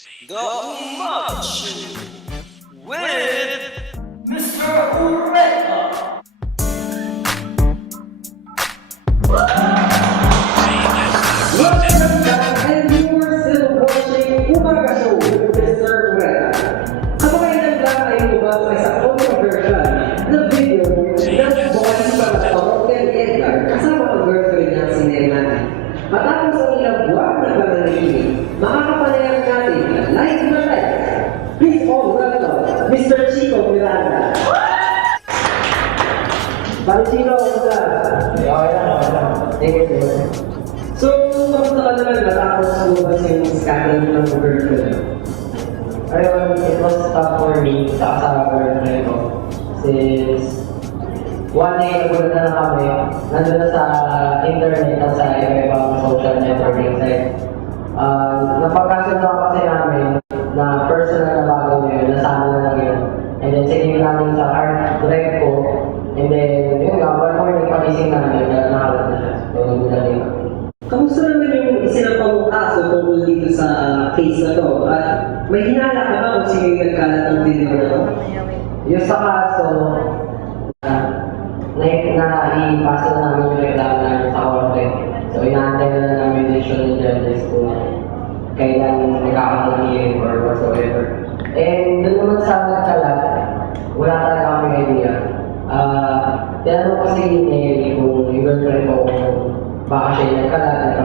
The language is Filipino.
Got much with Mr. Ureka. Welcome back, and you are still watching Umaga Show with Mr. Ureka. Kamakailan lang ay lumabas sa isang controversial na video ng boy sa Roque Edgar kasama ang girlfriend niya si Neymar. Matapos ang ilang buwan na pananahimik, makakapanayan natin na live na live. Please all welcome Mr. Chico Miranda. Bali Chico, kumusta? Okay lang. Thank you. So, kamusta ka naman matapos lumabas yung scandal ng girlfriend? Ayun, it was tough for me sa girlfriend ko. Since one day, nagulat na lang kami, nandun na sa internet at sa iba-ibang social networking site. Napagkasundan kasi namin na personal na bagay na yun, nasama na lang yun. And then, sinigil namin sa hard drive ko. And then, yun nga, one morning, pagising namin, nakalat na siya. So, nagulat din kami. Kamusta naman yung isinampang kaso tungkol dito sa case na to? At may hinala ka ba kung sino yung nagkalat ng video na to? Yung sa kaso, naipasa na namin yung reklamo namin sa korte. So, inaantay na lang namin yung decision ng judges kung kailan nagkakaroon hearing or whatsoever. And doon naman sa nagkalat, wala talaga kami idea. Tinanong ko si Nelly kung yung girlfriend ko kung baka siya yung nagkalat